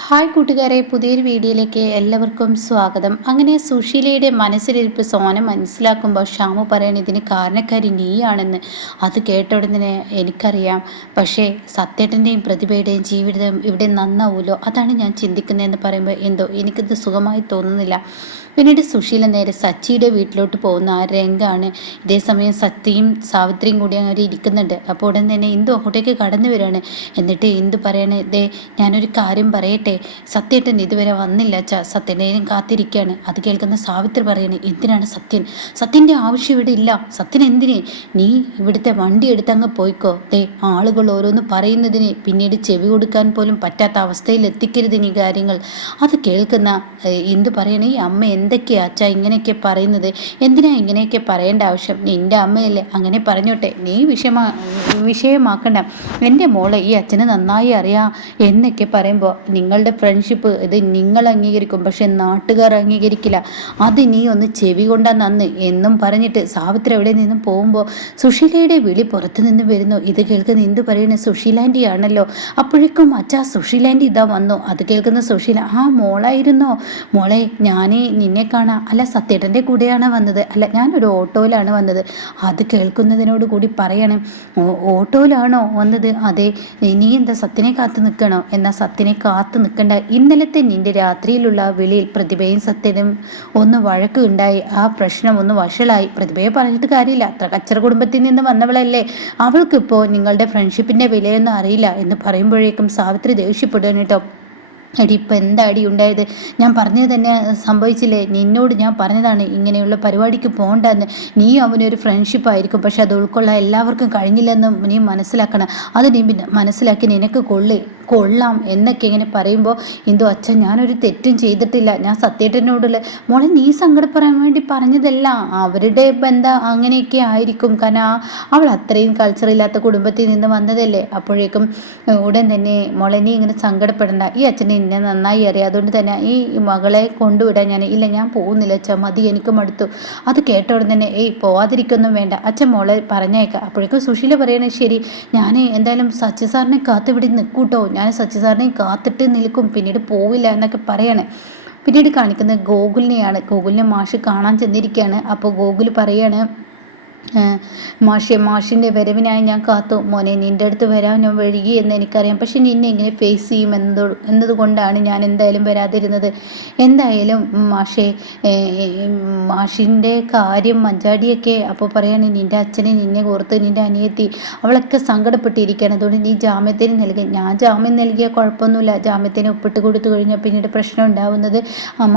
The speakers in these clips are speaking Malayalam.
ഹായ് കൂട്ടുകാരെ, പുതിയൊരു വീഡിയോയിലേക്ക് എല്ലാവർക്കും സ്വാഗതം. അങ്ങനെ സുശീലയുടെ മനസ്സിലിരിപ്പ് സോന മനസ്സിലാക്കുമ്പോൾ ഷ്യാമു പറയണം, ഇതിന് കാരണക്കാരി നീയാണെന്ന്. അത് കേട്ട ഉടനെ എനിക്കറിയാം, പക്ഷേ സത്യേട്ടൻ്റെയും പ്രതിഭയുടെയും ജീവിതം ഇവിടെ നന്നാവുമല്ലോ, അതാണ് ഞാൻ ചിന്തിക്കുന്നതെന്ന് പറയുമ്പോൾ എന്തോ എനിക്കിത് സുഖമായി തോന്നുന്നില്ല. പിന്നീട് സുശീല നേരെ സച്ചിയുടെ വീട്ടിലോട്ട് പോകുന്ന ആ രംഗാണ്. ഇതേസമയം സത്യയും സാവിത്രിയും കൂടി അങ്ങനെ ഇരിക്കുന്നുണ്ട്. അപ്പോൾ ഉടൻ തന്നെ ഇന്ദു അങ്ങോട്ടേക്ക് കടന്നു വരികയാണ്. എന്നിട്ട് ഇന്ദു പറയണേ, ദേ ഞാനൊരു കാര്യം പറയട്ടെ, സത്യേട്ടൻ ഇതുവരെ വന്നില്ല അച്ഛാ, സത്യനേനും കാത്തിരിക്കുകയാണ്. അത് കേൾക്കുന്ന സാവിത്രി പറയണേ, എന്തിനാണ് സത്യൻ്റെ ആവശ്യം ഇവിടെ ഇല്ല. സത്യൻ എന്തിന്? നീ ഇവിടുത്തെ വണ്ടി എടുത്തങ്ങ് പോയിക്കോ. ദേ ആളുകൾ ഓരോന്ന് പറയുന്നതിന് പിന്നീട് ചെവി കൊടുക്കാൻ പോലും പറ്റാത്ത അവസ്ഥയിൽ എത്തിക്കരുത് നീ കാര്യങ്ങൾ. അത് കേൾക്കുന്ന ഇന്ദു പറയണേ, ഈ അമ്മ എന്തൊക്കെയാ അച്ഛാ ഇങ്ങനെയൊക്കെ പറയുന്നത്? എന്തിനാ ഇങ്ങനെയൊക്കെ പറയേണ്ട ആവശ്യം? നിൻ്റെ അമ്മയല്ലേ, അങ്ങനെ പറഞ്ഞോട്ടെ, നീ വിഷയമാക്കണ്ട. എൻ്റെ മോളെ ഈ അച്ഛന് നന്നായി അറിയാം എന്നൊക്കെ പറയുമ്പോൾ, നിങ്ങളുടെ ഫ്രണ്ട്ഷിപ്പ് ഇത് നിങ്ങൾ അംഗീകരിക്കും, പക്ഷെ നാട്ടുകാർ അംഗീകരിക്കില്ല. അത് നീ ഒന്ന് ചെവി കൊണ്ടാ നന്ന് എന്നും പറഞ്ഞിട്ട് സാവിത്രി എവിടെ നിന്നും പോകുമ്പോൾ സുശീലയുടെ വിളി പുറത്തു നിന്ന് വരുന്നു. ഇത് കേൾക്കുന്ന എന്ത് പറയുന്നത്, സുശീലാൻ്റി ആണല്ലോ. അപ്പോഴേക്കും അച്ഛാ സുശീലാൻ്റി ഇതാ വന്നു. അത് കേൾക്കുന്ന സുശീല, ആ മോളായിരുന്നോ? മോളെ ഞാൻ നിന്നെ കാണാം. അല്ല സത്യേട്ടൻ്റെ കൂടെയാണ് വന്നത്? അല്ല, ഞാനൊരു ഓട്ടോയിലാണ് വന്നത്. അത് കേൾക്കുന്നതിനോട് കൂടി പറയണം, ഓട്ടോയിലാണോ വന്നത്? അതെ. നീ എന്താ സത്യനെ കാത്തു നിൽക്കണോ? എന്നാൽ സത്യനെ കാത്തു നിൽക്കണ്ട. ഇന്നലത്തെ നിന്റെ രാത്രിയിലുള്ള വിളിയിൽ പ്രതിഭയും സത്യനും ഒന്ന് വഴക്ക് ഉണ്ടായി. ആ പ്രശ്നം ഒന്ന് വഷളായി. പ്രതിഭയെ പറഞ്ഞിട്ട് കാര്യമില്ല, അത്ര കച്ചറ കുടുംബത്തിൽ നിന്ന് വന്നവളല്ലേ, അവൾക്കിപ്പോൾ നിങ്ങളുടെ ഫ്രണ്ട്ഷിപ്പിൻ്റെ വിലയൊന്നും അറിയില്ല എന്ന് പറയുമ്പോഴേക്കും സാവിത്രി ദേഷ്യപ്പെടുകയാണ് കേട്ടോ. എടി ഇപ്പം എന്താ അടി ഉണ്ടായത്? ഞാൻ പറഞ്ഞത് തന്നെ സംഭവിച്ചില്ലേ? നിന്നോട് ഞാൻ പറഞ്ഞതാണ് ഇങ്ങനെയുള്ള പരിപാടിക്ക് പോകണ്ടെന്ന്. നീ അവനൊരു ഫ്രണ്ട്ഷിപ്പായിരിക്കും, പക്ഷെ അത് ഉൾക്കൊള്ളാൻ എല്ലാവർക്കും കഴിഞ്ഞില്ലെന്ന് നീ മനസ്സിലാക്കണം. അത് നീ മനസ്സിലാക്കി നിനക്ക് കൊള്ളാം എന്നൊക്കെ ഇങ്ങനെ പറയുമ്പോൾ എന്തോ അച്ഛൻ ഞാനൊരു തെറ്റും ചെയ്തിട്ടില്ല, ഞാൻ സത്യേട്ടനോടുള്ള മോളെ നീ സങ്കടപ്പെടാൻ വേണ്ടി പറഞ്ഞതല്ല, അവരുടെ ബന്ധം അങ്ങനെയൊക്കെ ആയിരിക്കും. കാരണം അവൾ അത്രയും കൾച്ചറില്ലാത്ത കുടുംബത്തിൽ നിന്ന് വന്നതല്ലേ. അപ്പോഴേക്കും ഉടൻ തന്നെ മോളെ നീ ഇങ്ങനെ സങ്കടപ്പെടണ്ട, ഈ അച്ഛനെ എന്നെ നന്നായി അറിയാം, അതുകൊണ്ട് തന്നെ ഈ മകളെ കൊണ്ടുവിടാൻ ഞാൻ പോകുന്നില്ല അച്ഛാ, മതി, എനിക്ക് മടുത്തു. അത് കേട്ട ഉടൻ തന്നെ പോവാതിരിക്കൊന്നും വേണ്ട, അച്ഛൻ മോളെ പറഞ്ഞേക്കാം. അപ്പോഴേക്കും സുശീല പറയണേ, ശരി ഞാൻ എന്തായാലും സച്ചി സാറിനെ കാത്തിവിടെ നിൽക്കൂട്ടോ, ഞാൻ സച്ചി സാറിനെ കാത്തിട്ട് നിൽക്കും, പിന്നീട് പോവില്ല എന്നൊക്കെ പറയണേ. പിന്നീട് കാണിക്കുന്നത് ഗോകുലിനെയാണ്. ഗോകുലിനെ മാഷ് കാണാൻ ചെന്നിരിക്കുകയാണ്. അപ്പോൾ ഗോകുൽ പറയാണ്, മാഷിൻ്റെ വരവിനായി ഞാൻ കാത്തു. മോനെ നിൻ്റെ അടുത്ത് വരാൻ വഴുകി എന്ന് എനിക്കറിയാം, പക്ഷെ നിന്നെ എങ്ങനെ ഫേസ് ചെയ്യും എന്നതുകൊണ്ടാണ് ഞാൻ എന്തായാലും വരാതിരുന്നത്. എന്തായാലും മാഷിൻ്റെ കാര്യം മഞ്ചാടിയൊക്കെ അപ്പോൾ പറയാണ്, നിൻ്റെ അച്ഛനെ നിന്നെ ഓർത്ത് നിൻ്റെ അനിയത്തി അവളൊക്കെ സങ്കടപ്പെട്ടിരിക്കുകയാണ്, അതുകൊണ്ട് നീ ജാമ്യത്തിന് നൽകി. ഞാൻ ജാമ്യം നൽകിയ കുഴപ്പമൊന്നുമില്ല, ജാമ്യത്തിന് ഒപ്പിട്ട് കൊടുത്തു കഴിഞ്ഞാൽ പിന്നീട് പ്രശ്നം ഉണ്ടാവുന്നത്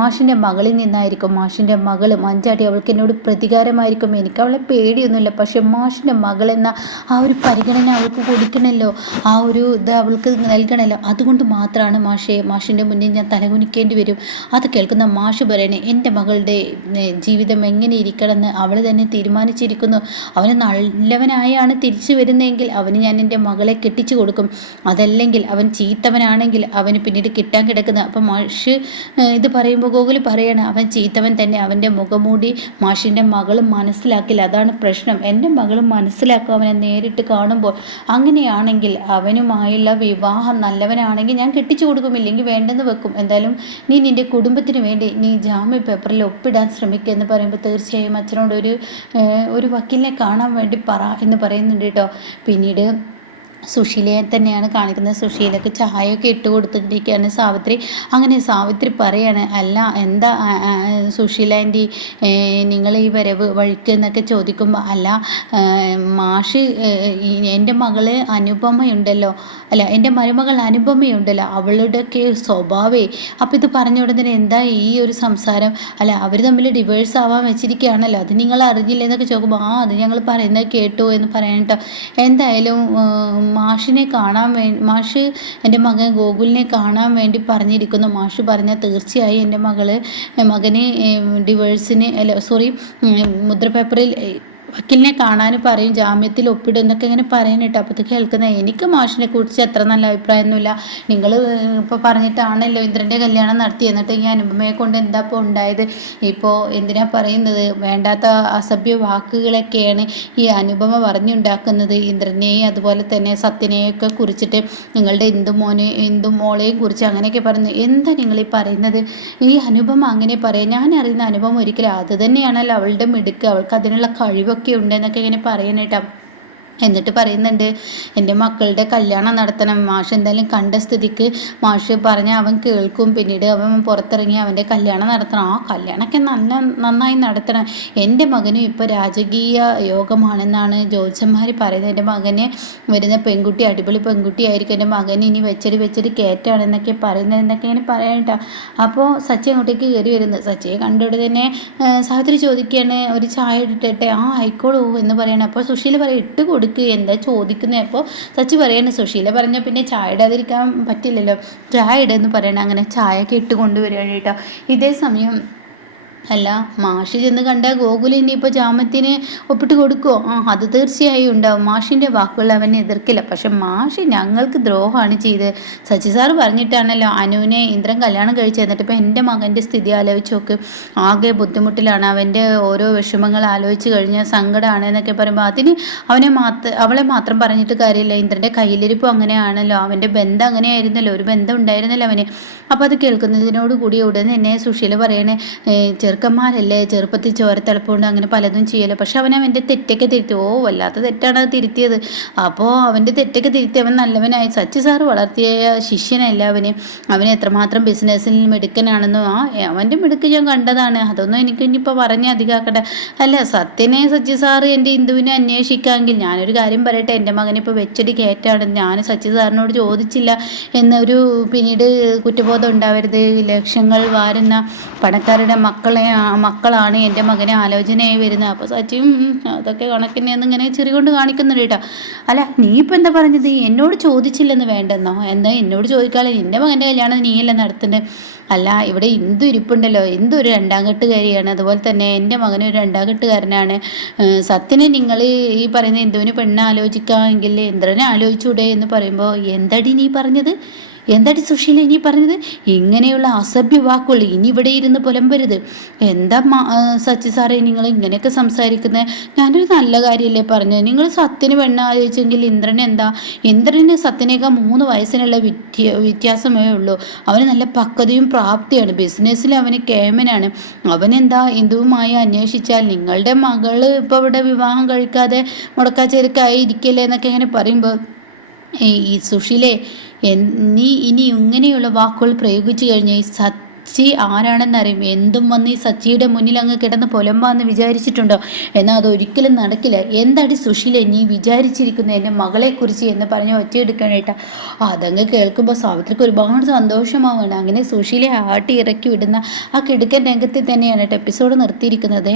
മാഷിൻ്റെ മകളിൽ നിന്നായിരിക്കും. മാഷിൻ്റെ മകൾ മഞ്ചാടി അവൾക്ക് എന്നോട് പ്രതികാരമായിരിക്കും. എനിക്ക് അവളെ പേടിയൊന്നുമില്ല, പക്ഷെ മാഷിൻ്റെ മകളെന്ന ആ ഒരു പരിഗണന അവൾക്ക് കൊടുക്കണമല്ലോ, ആ ഒരു ഇത് അവൾക്ക് നൽകണമല്ലോ, അതുകൊണ്ട് മാത്രമാണ് മാഷിൻ്റെ മുന്നിൽ ഞാൻ തലകുനിക്കേണ്ടി വരും. അത് കേൾക്കുന്ന മാഷ് പറയണേ, എൻ്റെ മകളുടെ ജീവിതം എങ്ങനെ ഇരിക്കണമെന്ന് അവൾ തന്നെ തീരുമാനിച്ചിരിക്കുന്നു. അവന് നല്ലവനായാണ് തിരിച്ചു വരുന്നതെങ്കിൽ അവന് ഞാൻ എൻ്റെ മകളെ കെട്ടിച്ചു കൊടുക്കും, അതല്ലെങ്കിൽ അവൻ ചീത്തവനാണെങ്കിൽ അവന് പിന്നീട് കിട്ടാൻ കിടക്കുന്ന. അപ്പം മാഷ് ഇത് പറയുമ്പോൾ ഗോകുൽ പറയാണ്, അവൻ ചീത്തവൻ തന്നെ, അവൻ്റെ മുഖംമൂടി മാഷിൻ്റെ മകൾ മനസ്സിലാക്കില്ല, അതാണ് പ്രശ്നം. എൻ്റെ മകളും മനസ്സിലാക്കും അവനെ നേരിട്ട് കാണുമ്പോൾ. അങ്ങനെയാണെങ്കിൽ അവനുമായുള്ള വിവാഹം നല്ലവനാണെങ്കിൽ ഞാൻ കെട്ടിച്ചു കൊടുക്കും, ഇല്ലെങ്കിൽ വേണ്ടെന്ന് വെക്കും. എന്തായാലും നീ നിൻ്റെ കുടുംബത്തിന് വേണ്ടി നീ ജാമ്യ പേപ്പറിൽ ഒപ്പിടാൻ ശ്രമിക്കുക എന്ന് പറയുമ്പോൾ തീർച്ചയായും അച്ഛനോട് ഒരു വക്കീലിനെ കാണാൻ വേണ്ടി പറ എന്ന് പറയുന്നുണ്ട് കേട്ടോ. പിന്നീട് സുശീലയെ തന്നെയാണ് കാണിക്കുന്നത്. സുശീലക്ക് ചായയൊക്കെ ഇട്ട് കൊടുത്തിട്ടിരിക്കുകയാണ് സാവിത്രി. അങ്ങനെ സാവിത്രി പറയാണ്, അല്ല എന്താ സുശീല ആൻറ്റി നിങ്ങൾ ഈ വരവ് വഴിക്ക് എന്നൊക്കെ ചോദിക്കുമ്പോൾ, അല്ല മാഷ് എൻ്റെ മകള് അനുപമയുണ്ടല്ലോ, അല്ല എൻ്റെ മരുമകൾ അനുപമയുണ്ടല്ലോ, അവളുടെയൊക്കെ സ്വഭാവേ. അപ്പോൾ ഇത് പറഞ്ഞ ഉടനെ എന്താ ഈ ഒരു സംസാരം? അല്ല അവർ തമ്മിൽ ഡിവേഴ്സ് ആവാൻ വെച്ചിരിക്കുകയാണല്ലോ, അത് നിങ്ങൾ അറിഞ്ഞില്ല എന്നൊക്കെ ചോദിക്കുമ്പോൾ, അത് ഞങ്ങൾ പറയുന്നത് കേട്ടു എന്ന് പറയാൻ കേട്ടോ. എന്തായാലും മാഷ് എൻ്റെ മകൻ ഗോകുലിനെ കാണാൻ വേണ്ടി പറഞ്ഞിരിക്കുന്നു. മാഷ് പറഞ്ഞാൽ തീർച്ചയായും എൻ്റെ മകന് ഡിവേഴ്സിന് മുദ്രപേപ്പറിൽ വക്കീലിനെ കാണാൻ പറയും, ജാമ്യത്തിൽ ഒപ്പിടും എന്നൊക്കെ ഇങ്ങനെ പറയാനിട്ട്. അപ്പോൾ ഇത് കേൾക്കുന്നത് എനിക്ക് മാഷിനെ കുറിച്ച് അത്ര നല്ല അഭിപ്രായമൊന്നുമില്ല. നിങ്ങൾ ഇപ്പോൾ പറഞ്ഞിട്ടാണല്ലോ ഇന്ദ്രൻ്റെ കല്യാണം നടത്തി, എന്നിട്ട് ഈ അനുപമയെ കൊണ്ട് എന്താ ഇപ്പോൾ ഉണ്ടായത്? ഇപ്പോൾ എന്തിനാ പറയുന്നത്? വേണ്ടാത്ത അസഭ്യ വാക്കുകളൊക്കെയാണ് ഈ അനുപമ പറഞ്ഞുണ്ടാക്കുന്നത്. ഇന്ദ്രനെയും അതുപോലെ തന്നെ സത്യനെയൊക്കെ കുറിച്ചിട്ട്, നിങ്ങളുടെ ഇന്ദു മോളെയും കുറിച്ച് അങ്ങനെയൊക്കെ പറയുന്നു. എന്താ നിങ്ങൾ ഈ പറയുന്നത്? ഈ അനുപമ അങ്ങനെ പറയാം? ഞാൻ അറിയുന്ന അനുപമ ഒരിക്കലും അത് തന്നെയാണല്ലോ അവളുടെ മിടുക്ക്, അവൾക്ക് അതിനുള്ള കഴിവൊക്കെ ഉണ്ടെന്നൊക്കെ ഇങ്ങനെ പറയാനായിട്ടാ. എന്നിട്ട് പറയുന്നുണ്ട്, എൻ്റെ മക്കളുടെ കല്യാണം നടത്തണം. മാഷ് എന്തായാലും കണ്ട സ്ഥിതിക്ക് മാഷ് പറഞ്ഞ അവൻ കേൾക്കും. പിന്നീട് അവൻ പുറത്തിറങ്ങി അവൻ്റെ കല്യാണം നടത്തണം. ആ കല്യാണമൊക്കെ നന്നായി നടത്തണം. എൻ്റെ മകനും ഇപ്പോൾ രാജകീയ യോഗമാണെന്നാണ് ജ്യോത്സ്യന്മാർ പറയുന്നത്. എൻ്റെ മകന് വരുന്ന പെൺകുട്ടി അടിപൊളി പെൺകുട്ടിയായിരിക്കും, എൻ്റെ മകന് ഇനി വെച്ചടി കയറ്റാണെന്നൊക്കെ പറയുന്നത് എന്നൊക്കെ ഇങ്ങനെ പറയാനിട്ടാ. അപ്പോൾ സച്ചി അങ്ങോട്ടേക്ക് കയറി വരുന്നത്. സച്ചിയെ കണ്ടോടെ തന്നെ സാവിത്രി ചോദിക്കുകയാണ്, ഒരു ചായ ഇട്ടിട്ടെ? ആ ആയിക്കോളൂ എന്ന് പറയണം. അപ്പോൾ സുശീല പറയും, ഇട്ട് കൊടുക്കുക, എന്താ ചോദിക്കുന്നത്? അപ്പോൾ സച്ചി പറയാണ്, സുശീല പറഞ്ഞാൽ പിന്നെ ചായ ഇടാതിരിക്കാൻ പറ്റില്ലല്ലോ, ചായ ഇടുമെന്ന് പറയണം. അങ്ങനെ ചായയൊക്കെ ഇട്ട് കൊണ്ടുവരികയാണ് കേട്ടോ. ഇതേ സമയം അല്ല, മാഷ് ചെന്ന് കണ്ട ഗോകുൽ ഇനിയിപ്പോൾ ജാമ്യത്തിന് ഒപ്പിട്ട് കൊടുക്കുമോ? അത് തീർച്ചയായും ഉണ്ടാവും. മാഷിൻ്റെ വാക്കുകൾ അവൻ എതിർക്കില്ല. പക്ഷെ മാഷ് ഞങ്ങൾക്ക് ദ്രോഹമാണ് ചെയ്തത്. സച്ചി സാറ് പറഞ്ഞിട്ടാണല്ലോ അനുവിനെ ഇന്ദ്രൻ കല്യാണം കഴിച്ച്. എന്നിട്ട് ഇപ്പോൾ എൻ്റെ മകൻ്റെ സ്ഥിതി ആലോചിച്ച് നോക്ക്, ആകെ ബുദ്ധിമുട്ടിലാണ്. അവൻ്റെ ഓരോ വിഷമങ്ങൾ ആലോചിച്ച് കഴിഞ്ഞാൽ സങ്കടമാണ് എന്നൊക്കെ പറയുമ്പോൾ അതിന് അവളെ മാത്രം പറഞ്ഞിട്ട് കാര്യമില്ല. ഇന്ദ്രൻ്റെ കയ്യിലിരിപ്പും അങ്ങനെയാണല്ലോ, അവൻ്റെ ബന്ധം അങ്ങനെയായിരുന്നല്ലോ, ഒരു ബന്ധം ഉണ്ടായിരുന്നല്ലോ അവന്. അപ്പോൾ അത് കേൾക്കുന്നതിനോട് കൂടി ഉടനെ തന്നെ സുശീല പറയണേ, ചെറുക്കന്മാരല്ലേ, ചെറുപ്പത്തിൽ ചോരത്തിളപ്പുകൊണ്ട് അങ്ങനെ പലതും ചെയ്യല്ലോ. പക്ഷെ അവൻ്റെ തെറ്റൊക്കെ തിരുത്തി. വല്ലാത്ത തെറ്റാണ് അത് തിരുത്തിയത്. അപ്പോൾ അവൻ്റെ തെറ്റൊക്കെ തിരുത്തി അവൻ നല്ലവനായി. സച്ചി സാറ് വളർത്തിയ ശിഷ്യനല്ല അവന് എത്രമാത്രം ബിസിനസ്സിൽ മിടുക്കനാണെന്നും അവൻ്റെ മിടുക്ക് ഞാൻ കണ്ടതാണ്. അതൊന്നും എനിക്ക് ഇനിയിപ്പോൾ പറഞ്ഞ് അധികമാക്കട്ടെ. അല്ല, സത്യനെ സച്ചി സാറ് എൻ്റെ ഇന്ദുവിനെ അന്വേഷിക്കാമെങ്കിൽ ഞാനൊരു കാര്യം പറയട്ടെ, എൻ്റെ മകനിപ്പോൾ വെച്ചടി കയറ്റാണ്. ഞാൻ സച്ചി സാറിനോട് ചോദിച്ചില്ല എന്നൊരു പിന്നീട് കുറ്റബോധം ഉണ്ടാവരുത്. ലക്ഷങ്ങൾ വാരുന്ന പണക്കാരുടെ മക്കളാണ് എൻ്റെ മകനെ ആലോചനയായി വരുന്നത്. അപ്പോൾ സച്ചിയും അതൊക്കെ കണക്കിനെ ഇങ്ങനെ ചെറിയ കൊണ്ട് കാണിക്കുന്നുണ്ട് കേട്ടോ. അല്ല, നീ ഇപ്പം എന്താ പറഞ്ഞത്? എന്നോട് ചോദിച്ചില്ലെന്ന് വേണ്ടെന്നോ? എന്താ എന്നോട് ചോദിക്കാതെ എൻ്റെ മകൻ്റെ കല്യാണം നീയല്ല നടത്തുന്നത്? അല്ല, ഇവിടെ ഇന്ദു ഇരിപ്പുണ്ടല്ലോ, ഇന്ദു ഒരു രണ്ടാം കെട്ടുകാരിയാണ്. അതുപോലെ തന്നെ എൻ്റെ മകനും ഒരു രണ്ടാം കെട്ടുകാരനാണ്. സത്യനെ നിങ്ങൾ ഈ പറയുന്ന ഇന്ദുവിന് പെണ്ണ് ആലോചിക്കാമെങ്കിൽ ഇന്ദ്രനെ ആലോചിച്ചൂടെ എന്ന് പറയുമ്പോൾ, എന്തടി നീ പറഞ്ഞത്? എന്താടി സുശീല ഇനി പറഞ്ഞത്? ഇങ്ങനെയുള്ള അസഭ്യ വാക്കുകൾ ഇനി ഇവിടെ ഇരുന്ന് പുലമ്പരുത്. എന്താ സച്ചി സാറേ നിങ്ങൾ ഇങ്ങനെയൊക്കെ സംസാരിക്കുന്നത്? ഞാനൊരു നല്ല കാര്യമല്ലേ പറഞ്ഞത്. നിങ്ങൾ സത്യന് പെണ്ണ് ആലോചിച്ചെങ്കിൽ ഇന്ദ്രന് സത്യനേക്കാൾ 3 വയസ്സിനുള്ള വ്യത്യാസമേ ഉള്ളൂ. അവന് നല്ല പക്വതയും പ്രാപ്തിയാണ്. ബിസിനസ്സിൽ അവന് കേമനാണ്. അവനെന്താ ഇന്ദുവുമായി അന്വേഷിച്ചാൽ നിങ്ങളുടെ മകള് ഇപ്പോൾ ഇവിടെ വിവാഹം കഴിക്കാതെ മുടക്കാച്ചേരക്കായി ഇരിക്കല്ലേ എന്നൊക്കെ ഇങ്ങനെ പറയുമ്പോൾ, ഈ സുശീലേ, നീ ഇനി ഇങ്ങനെയുള്ള വാക്കുകൾ പ്രയോഗിച്ചു കഴിഞ്ഞാൽ ഈ സച്ചി ആരാണെന്നറിയും. എന്തും വന്ന് ഈ സച്ചിയുടെ മുന്നിൽ അങ്ങ് കിടന്ന് പൊലമ്പാന്ന് വിചാരിച്ചിട്ടുണ്ടോ? എന്നാൽ അതൊരിക്കലും നടക്കില്ല. എന്താടി സുശീല നീ വിചാരിച്ചിരിക്കുന്നു എൻ്റെ മകളെക്കുറിച്ച് എന്ന് പറഞ്ഞ് ഒറ്റയെടുക്കാനായിട്ടാണ്. അതങ്ങ് കേൾക്കുമ്പോൾ സാവിത്രിക്ക് ഒരുപാട് സന്തോഷമാവുകയാണ്. അങ്ങനെ സുശീലയെ ആട്ടി ഇറക്കി വിടുന്ന ആ കിടുക്കൻ രംഗത്തിൽ തന്നെയാണ് എപ്പിസോഡ് നിർത്തിയിരിക്കുന്നത്.